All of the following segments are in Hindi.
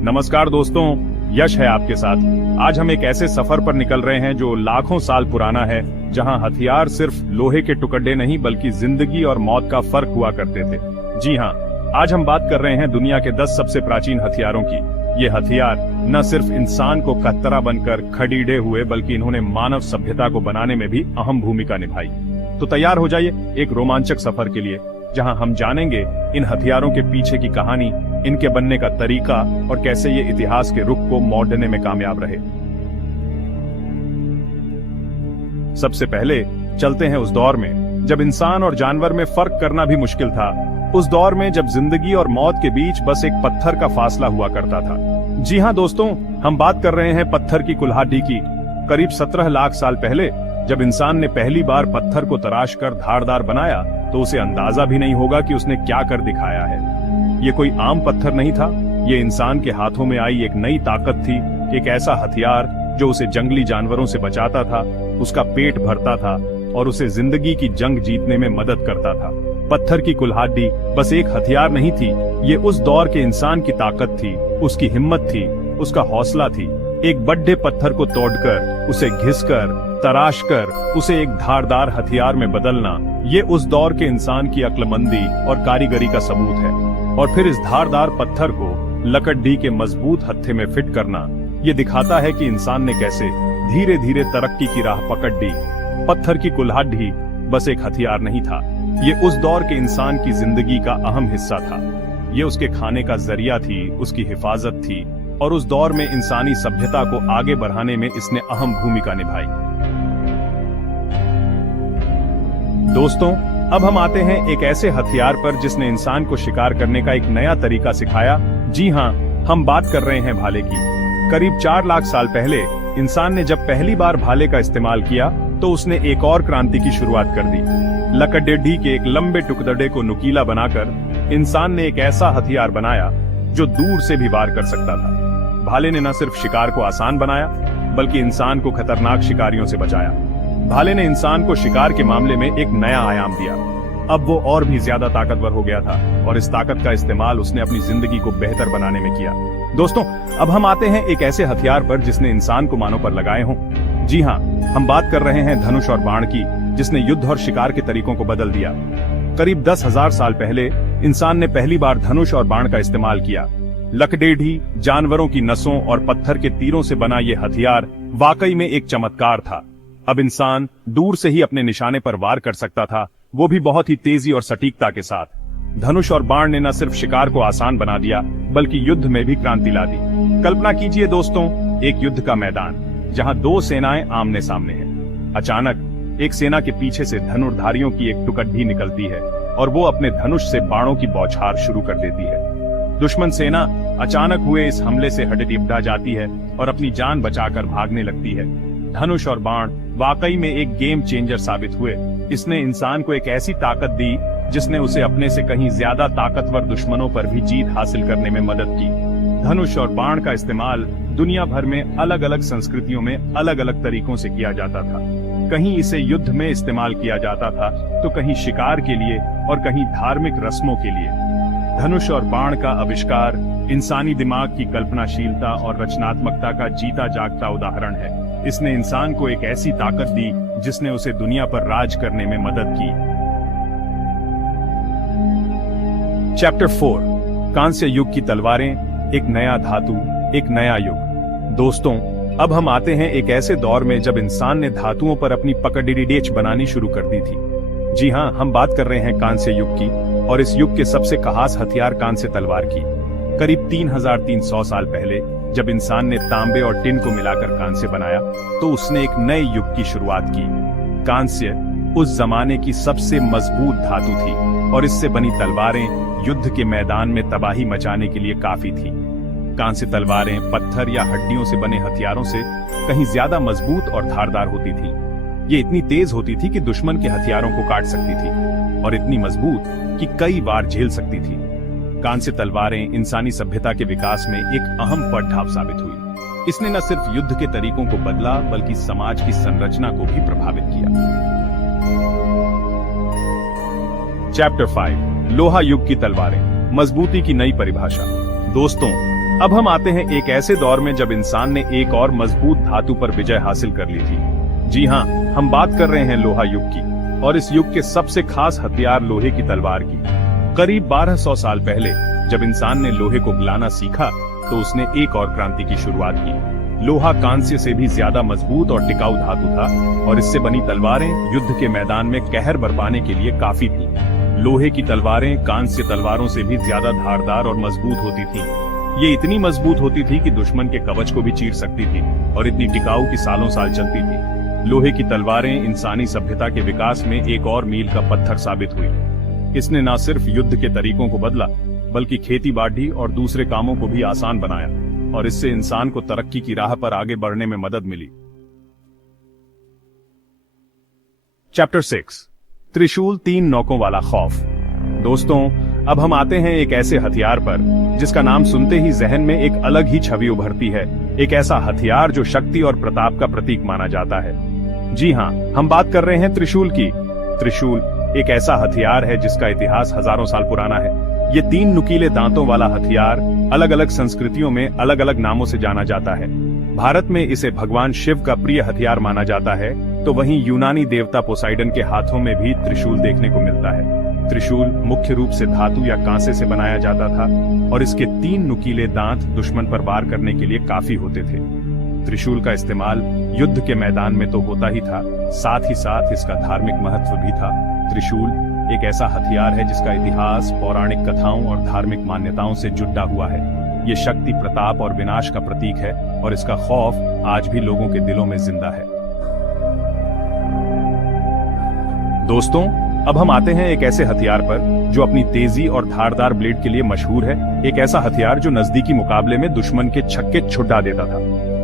नमस्कार दोस्तों, यश है आपके साथ। आज हम एक ऐसे सफर पर निकल रहे हैं जो लाखों साल पुराना है, जहां हथियार सिर्फ लोहे के टुकड़े नहीं बल्कि जिंदगी और मौत का फर्क हुआ करते थे। जी हाँ, आज हम बात कर रहे हैं दुनिया के 10 सबसे प्राचीन हथियारों की। ये हथियार न सिर्फ इंसान को खतरा बनकर खड़ीड़े हुए, बल्कि इन्होंने मानव सभ्यता को बनाने में भी अहम भूमिका निभाई। तो तैयार हो जाइए एक रोमांचक सफर के लिए, जहां हम जानेंगे इन हथियारों के पीछे की कहानी, इनके बनने का तरीका और कैसे ये इतिहास के रुख को मोड़ने में कामयाब रहे। सबसे पहले चलते हैं उस दौर में जब इंसान और जानवर में फर्क करना भी मुश्किल था। उस दौर में जब जिंदगी और मौत के बीच बस एक पत्थर का फासला हुआ करता था। जी हाँ दोस्तों, हम बात कर रहे हैं पत्थर की कुल्हाड़ी की। करीब 17 लाख साल पहले जब इंसान ने पहली बार पत्थर को तराश कर धारदार बनाया, तो उसे अंदाजा भी नहीं होगा कि उसने क्या कर दिखाया है। ये कोई आम पत्थर नहीं था, ये इंसान के हाथों में आई एक नई ताकत थी, एक ऐसा हथियार जो उसे जंगली जानवरों से बचाता था, उसका पेट भरता था और उसे जिंदगी की जंग जीतने में मदद करता था। पत्थर की कुल्हाड़ी बस एक हथियार नहीं थी, ये उस दौर के इंसान की ताकत थी, उसकी हिम्मत थी, उसका हौसला थी। एक बड़े पत्थर को तोड़कर, उसे घिसकर, तराश कर, उसे एक धारदार हथियार में बदलना, ये उस दौर के इंसान की अक्लमंदी और कारीगरी का सबूत है। और फिर इस धारदार पत्थर को लकड़ी के मजबूत हत्थे में फिट करना, ये दिखाता है कि इंसान ने कैसे धीरे धीरे तरक्की की राह पकड़ ली। पत्थर की कुल्हाड़ी बस एक हथियार नहीं था, ये उस दौर के इंसान की जिंदगी का अहम हिस्सा था। ये उसके खाने का जरिया थी, उसकी हिफाजत थी और उस दौर में इंसानी सभ्यता को आगे बढ़ाने में इसने अहम भूमिका निभाई। दोस्तों, अब हम आते हैं एक ऐसे हथियार पर जिसने इंसान को शिकार करने का एक नया तरीका सिखाया। जी हाँ, हम बात कर रहे हैं भाले की। करीब 4 लाख साल पहले इंसान ने जब पहली बार भाले का इस्तेमाल किया, तो उसने एक और क्रांति की शुरुआत कर दी। लकड़ी के एक लंबे टुकड़े को नुकीला बनाकर इंसान ने एक ऐसा हथियार बनाया जो दूर से भी वार कर सकता था। भाले ने न सिर्फ शिकार को आसान बनाया, बल्कि इंसान को खतरनाक शिकारियों से बचाया। भाले ने इंसान को शिकार के मामले में एक नया आयाम दिया। अब वो और भी ज्यादा ताकतवर हो गया था और इस ताकत का इस्तेमाल उसने अपनी जिंदगी को बेहतर बनाने में किया। दोस्तों, अब हम आते हैं एक ऐसे हथियार पर जिसने इंसान को मानों पर लगाए हों। जी हाँ, हम बात कर रहे हैं धनुष और बाण की, जिसने युद्ध और शिकार के तरीकों को बदल दिया। करीब 10,000 साल पहले इंसान ने पहली बार धनुष और बाण का इस्तेमाल किया। लकड़ी, जानवरों की नसों और पत्थर के तीरों से बना ये हथियार वाकई में एक चमत्कार था। अब इंसान दूर से ही अपने निशाने पर वार कर सकता था, वो भी बहुत ही तेजी और सटीकता के साथ। धनुष और बाण ने न सिर्फ शिकार को आसान बना दिया, बल्कि युद्ध में भी क्रांति ला दी। कल्पना कीजिए दोस्तों, एक युद्ध का मैदान जहां 2 सेनाएं आमने सामने हैं। अचानक एक सेना के पीछे से धनुर्धारियों की एक टुकड़ी निकलती है और वो अपने धनुष से बाणों की बौछार शुरू कर देती है। दुश्मन सेना अचानक हुए इस हमले से हड़बड़ा जाती है और अपनी जान बचाकर भागने लगती है। धनुष और बाण वाकई में एक गेम चेंजर साबित हुए। इसने इंसान को एक ऐसी ताकत दी जिसने उसे अपने से कहीं ज्यादा ताकतवर दुश्मनों पर भी जीत हासिल करने में मदद की। धनुष और बाण का इस्तेमाल दुनिया भर में अलग अलग संस्कृतियों में अलग अलग तरीकों से किया जाता था। कहीं इसे युद्ध में इस्तेमाल किया जाता था, तो कहीं शिकार के लिए और कहीं धार्मिक रस्मों के लिए। धनुष और बाण का आविष्कार इंसानी दिमाग की कल्पनाशीलता और रचनात्मकता का जीता जागता उदाहरण है। इसने इंसान को एक ऐसी ताकत दी जिसने उसे दुनिया पर राज करने में मदद की। चैप्टर 4, कांस्य युग की तलवारें, एक नया धातु, एक नया युग। दोस्तों, अब हम आते हैं एक ऐसे दौर में जब इंसान ने धातुओं पर अपनी पकड़ बनानी शुरू कर दी थी। जी हाँ, हम बात कर रहे हैं कांस्य युग की, और इस युग के सबसे खास हथियार कांस्य तलवार की। करीब 3300 साल पहले जब इंसान ने तांबे और टिन को मिलाकर कांस्य बनाया, तो उसने एक नए युग की शुरुआत की। कांस्य उस जमाने की सबसे मजबूत धातु थी और इससे बनी तलवारें युद्ध के मैदान में तबाही मचाने के लिए काफी थी। कांस्य तलवारें पत्थर या हड्डियों से बने हथियारों से कहीं ज्यादा मजबूत और धारदार होती थी। ये इतनी तेज होती थी कि दुश्मन के हथियारों को काट सकती थी और इतनी मजबूत कि कई बार झेल सकती थी। कांस्य तलवारें इंसानी सभ्यता के विकास में एक अहम पड़ाव साबित हुई। इसने न सिर्फ युद्ध के तरीकों को बदला, बल्कि समाज की संरचना को भी प्रभावित किया। चैप्टर 5, लोहा युग की तलवारें, मजबूती की नई परिभाषा। दोस्तों, अब हम आते हैं एक ऐसे दौर में जब इंसान ने एक और मजबूत धातु पर विजय हासिल कर ली थी। जी हाँ, हम बात कर रहे हैं लोहा युग की, और इस युग के सबसे खास हथियार लोहे की तलवार की। करीब 1200 साल पहले जब इंसान ने लोहे को गलाना सीखा तो उसने एक और क्रांति की शुरुआत की। लोहा कांस्य से भी ज्यादा मजबूत और टिकाऊ धातु था, और इससे बनी तलवारें युद्ध के मैदान में कहर बरपाने के लिए काफी थी। लोहे की तलवारें कांस्य तलवारों से भी ज्यादा धारदार और मजबूत होती थीं। ये इतनी मजबूत होती थी कि दुश्मन के कवच को भी चीर सकती थी, और इतनी टिकाऊ कि सालों साल चलती थी। लोहे की तलवारें इंसानी सभ्यता के विकास में एक और मील का पत्थर साबित हुई। इसने न सिर्फ युद्ध के तरीकों को बदला, बल्कि खेती बाड़ी और दूसरे कामों को भी आसान बनाया, और इससे इंसान को तरक्की की राह पर आगे बढ़ने में मदद मिली। चैप्टर 6, त्रिशूल 3 नोकों वाला खौफ। दोस्तों, अब हम आते हैं एक ऐसे हथियार पर जिसका नाम सुनते ही जहन में एक अलग ही छवि उभरती है। एक ऐसा हथियार जो शक्ति और प्रताप का प्रतीक माना जाता है। जी हाँ, हम बात कर रहे हैं त्रिशूल की। त्रिशूल एक ऐसा हथियार है जिसका इतिहास हजारों साल पुराना है। ये 3 नुकीले दांतों वाला हथियार अलग अलग संस्कृतियों में अलग अलग नामों से जाना जाता है। भारत में इसे भगवान शिव का प्रिय हथियार माना जाता है, तो वहीं यूनानी देवता पोसाइडन के हाथों में भी त्रिशूल देखने को मिलता है। त्रिशूल मुख्य रूप से धातु या कांसे से बनाया जाता था, और इसके 3 नुकीले दांत दुश्मन पर वार करने के लिए काफी होते थे। त्रिशूल का इस्तेमाल युद्ध के मैदान में तो होता ही था, साथ ही साथ इसका धार्मिक महत्व भी था। त्रिशूल एक ऐसा हथियार है जिसका इतिहास पौराणिक कथाओं और धार्मिक मान्यताओं से जुड़ा हुआ है। ये शक्ति, प्रताप और विनाश का प्रतीक है, और इसका खौफ आज भी लोगों के दिलों में जिंदा है। दोस्तों, अब हम आते हैं एक ऐसे हथियार पर जो अपनी तेजी और धारदार ब्लेड के लिए मशहूर है। एक ऐसा हथियार जो नजदीकी मुकाबले में दुश्मन के छक्के छुड़ा देता था।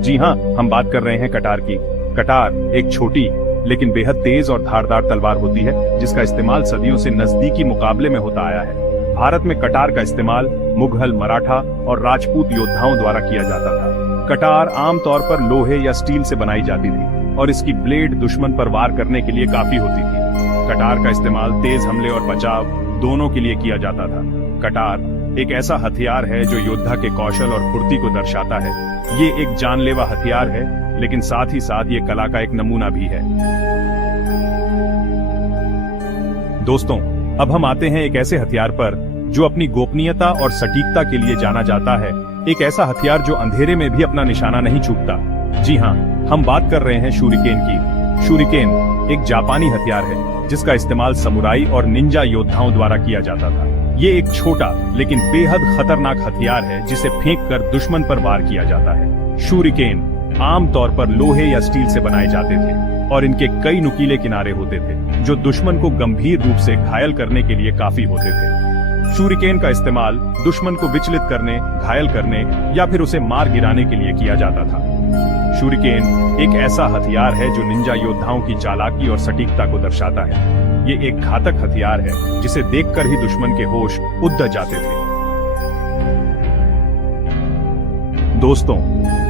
जी हाँ, हम बात कर रहे हैं कटार की। कटार एक छोटी लेकिन बेहद तेज और धारदार तलवार होती है, जिसका इस्तेमाल सदियों से नजदीकी मुकाबले में होता आया है। भारत में कटार का इस्तेमाल मुगल, मराठा और राजपूत योद्धाओं द्वारा किया जाता था। कटार आमतौर पर लोहे या स्टील से बनाई जाती थी, और इसकी ब्लेड दुश्मन पर वार करने के लिए काफी होती थी। कटार का इस्तेमाल तेज हमले और बचाव दोनों के लिए किया जाता था। कटार एक ऐसा हथियार है जो योद्धा के कौशल और फुर्ती को दर्शाता है। ये एक जानलेवा हथियार है, लेकिन साथ ही साथ ये कला का एक नमूना भी है। दोस्तों, अब हम आते हैं एक ऐसे हथियार पर जो अपनी गोपनीयता और सटीकता के लिए जाना जाता है। एक ऐसा हथियार जो अंधेरे में भी अपना निशाना नहीं चूकता। जी हाँ, हम बात कर रहे हैं शूरिकेन की। शूरिकेन एक जापानी हथियार है जिसका इस्तेमाल समुराई और निंजा योद्धाओं द्वारा किया जाता था। ये एक छोटा लेकिन बेहद खतरनाक हथियार है जिसे फेंककर दुश्मन पर वार किया जाता है। शूरिकेन आमतौर पर लोहे या स्टील से बनाए जाते थे, और इनके कई नुकीले किनारे होते थे जो दुश्मन को गंभीर रूप से घायल करने के लिए काफी होते थे। शूरिकेन का इस्तेमाल दुश्मन को विचलित करने, घायल करने या फिर उसे मार गिराने के लिए किया जाता था। शूरिकेन एक ऐसा हथियार है जो निंजा योद्धाओं की चालाकी और सटीकता को दर्शाता है। ये एक घातक हथियार है जिसे देखकर ही दुश्मन के होश उड़ जाते थे। दोस्तों,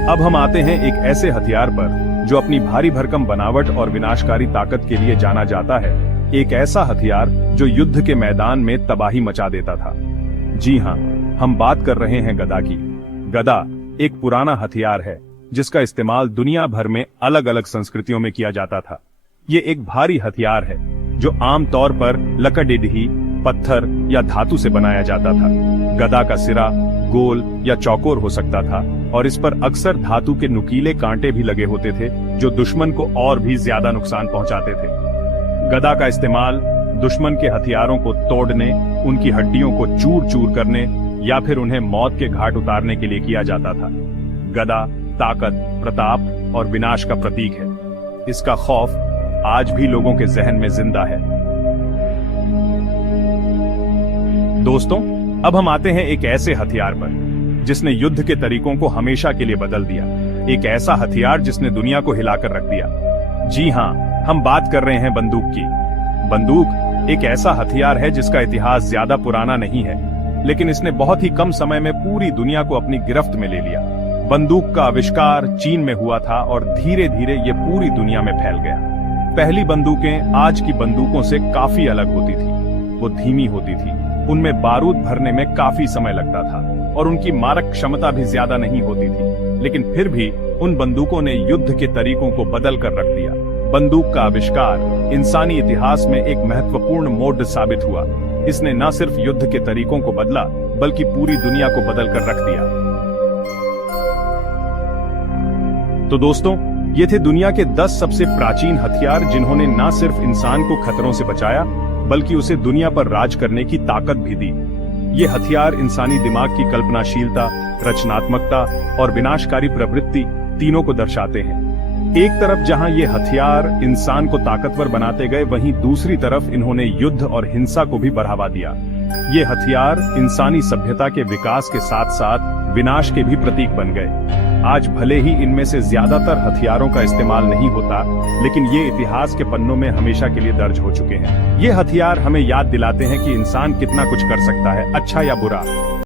अब हम आते हैं एक ऐसे हथियार पर जो अपनी भारी भरकम बनावट और विनाशकारी ताकत के लिए जाना जाता है। एक ऐसा हथियार जो युद्ध के मैदान में तबाही मचा देता था। जी हाँ, हम बात कर रहे हैं गदा की। गदा एक पुराना हथियार है जिसका इस्तेमाल दुनिया भर में अलग अलग संस्कृतियों में किया जाता था। ये एक भारी हथियार है जो आमतौर पर लकड़ीडही, पत्थर या धातु से बनाया जाता था। गदा का सिरा गोल या चौकोर हो सकता था, और इस पर अक्सर धातु के नुकीले कांटे भी लगे होते थे जो दुश्मन को और भी ज्यादा नुकसान पहुंचाते थे। गदा का इस्तेमाल दुश्मन के हथियारों को तोड़ने, उनकी हड्डियों को चूर चूर करने या फिर उन्हें मौत के घाट उतारने के लिए किया जाता था। गदा ताकत, प्रताप और विनाश का प्रतीक है। इसका खौफ आज भी लोगों के जहन में जिंदा है। दोस्तों, अब हम आते हैं एक ऐसे हथियार पर जिसने युद्ध के तरीकों को हमेशा के लिए बदल दिया। एक ऐसा हथियार जिसने दुनिया को हिलाकर रख दिया। जी हाँ, हम बात कर रहे हैं बंदूक की। बंदूक एक ऐसा हथियार है जिसका इतिहास ज्यादा पुराना नहीं है, लेकिन इसने बहुत ही कम समय में पूरी दुनिया को अपनी गिरफ्त में ले लिया। बंदूक का आविष्कार चीन में हुआ था और धीरे धीरे ये पूरी दुनिया में फैल गया। पहली बंदूकें आज की बंदूकों से काफी अलग होती थी। वो धीमी होती थी, उनमें बारूद भरने में काफी समय लगता था और उनकी मारक क्षमता भी ज्यादा नहीं होती थी, लेकिन फिर भी उन बंदूकों ने युद्ध के तरीकों को बदल कर रख दिया। बंदूक का आविष्कार इंसानी इतिहास में एक महत्वपूर्ण मोड़ साबित हुआ। इसने न सिर्फ युद्ध के तरीकों को बदला, बल्कि पूरी दुनिया को बदल कर रख दिया। तो दोस्तों, ये थे दुनिया के 10 सबसे प्राचीन हथियार जिन्होंने न सिर्फ इंसान को खतरों से बचाया, बल्कि उसे दुनिया पर राज करने की ताकत भी दी। ये हथियार इंसानी दिमाग की कल्पनाशीलता, रचनात्मकता और विनाशकारी प्रवृत्ति तीनों को दर्शाते हैं। एक तरफ जहां ये हथियार इंसान को ताकतवर बनाते गए, वहीं दूसरी तरफ इन्होंने युद्ध और हिंसा को भी बढ़ावा दिया। ये हथियार इंसानी सभ्यता के विकास के साथ साथ विनाश के भी प्रतीक बन गए। आज भले ही इनमें से ज्यादातर हथियारों का इस्तेमाल नहीं होता, लेकिन ये इतिहास के पन्नों में हमेशा के लिए दर्ज हो चुके हैं। ये हथियार हमें याद दिलाते हैं कि इंसान कितना कुछ कर सकता है, अच्छा या बुरा।